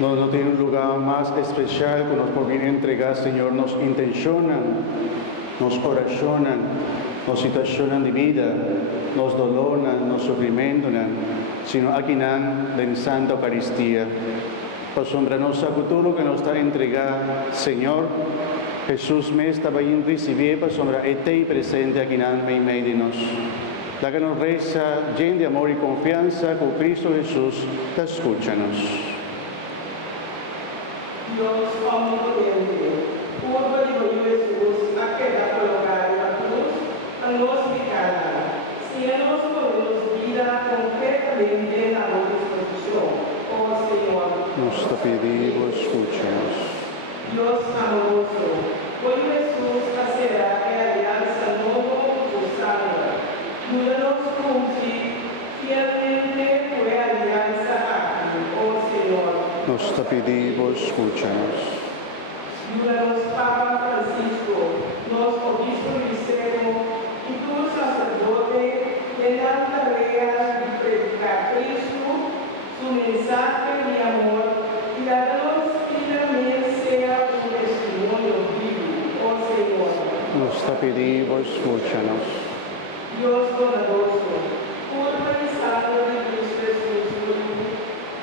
No tiene un lugar más especial que nos podemos entregar, Señor, nos intencionan, nos corazonan, nos situacionan de vida, nos dolonan, nos sufrimentan, sino aquí en Santa Eucaristía. Por sombra nossa futuro que nos está entregado, Señor, Jesús me estaba en recibir por sombra y presente aquí en medio de nos. La que nos reza, llena de amor y confianza con Cristo Jesús, te escúchanos. Dios omnipotente, curva de María Jesús, a queda colocar en la cruz, a nos picada, síguenos con vida concretamente en la disposición. Oh Señor, Nos te pedimos, escúchanos. Dios amoroso, hoy Jesús hacerá que alianza nuevo tu sangre. Ayúdanos a cumplir fielmente tu alianza aquí, oh Señor. Nos te pedimos, escúchanos. Ayúdanos, Papa Francisco, nos obispo Liceo y tu sacerdote en la tarea de predicar Cristo, su mensaje de amor, y danos que también sea un testimonio vivo, oh Señor. Nos te pedimos, escúchanos. Dios bondadoso, curva y santo de Cristo Jesús,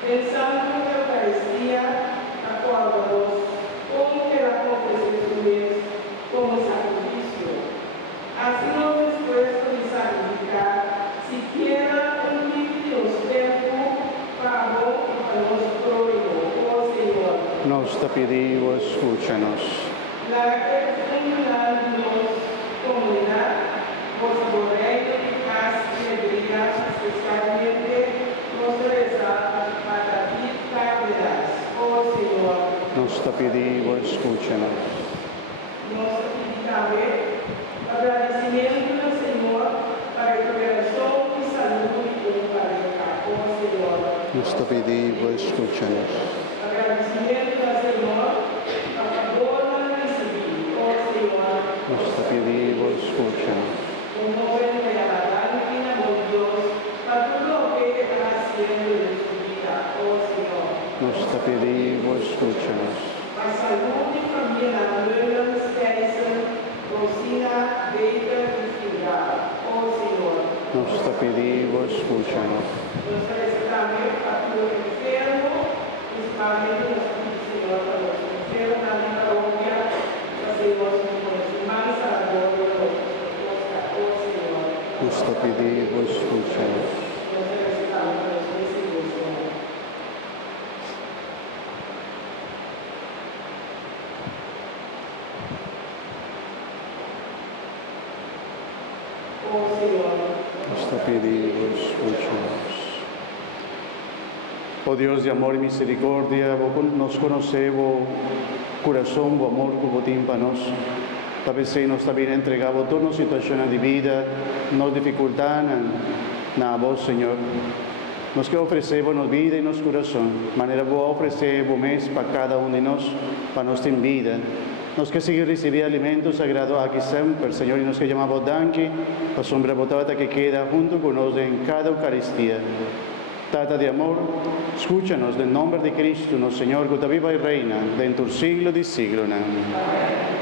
el santo de Eucaristía, acuérdanos con que la confesión es como sacrificio. Así nos dispuesto de sacrificar, siquiera un líquido tiempo para vos y para nuestro prójimo, oh Señor. Nos te pedimos, escúchanos. La excomunidad de Dios, comunidad, vuestro reino de paz y alegría, especialmente nos reza para ti caridad, oh Señor. Nos te pedimos, escúchanos. Nos pedimos agradecimiento al Señor para el corazón y salud y pareja, oh Señor. Nos te pedimos, escúchanos. Agradecimiento al Señor a favor de recibir, oh Señor. Nos te pedimos, escúchanos. Un joven de alabanza por Dios, para todo lo que está haciendo en su vida, oh Señor. Nos te pedimos, escúchanos. A salud y familia, nueva esperanza, Rosina, Beta y Fidel, oh Señor. Nos te pedimos, escúchanos. Nos recitamos a tu enfermo, principalmente nos pide, Señor, para los enfermos de la parroquia, hacemos con su mansa, oh Señor. Nos te pedimos, escúchanos. Nos recitamos a los vecinos, Señor. Oh Señor. Nos te pedimos, escúchanos. Oh Dios de amor y misericordia, vos nos conocemos, corazón, o amor que vos tímpanos. Tal vez nos también entregamos todas las situaciones de vida, nos dificultan a vos, Señor. Nos que ofrecemos nos vida y nos corazón, manera vos ofrecemos mes para cada uno de nos, para nos en vida. Nos que seguir recibir alimentos sagrados aquí siempre, Señor, y nos que llamamos danke, la sombra botada que queda junto con nosotros en cada Eucaristía. Tata de amor, escúchanos del nombre de Cristo, nuestro Señor, que viva y reina, dentro del siglo de siglo. Amén.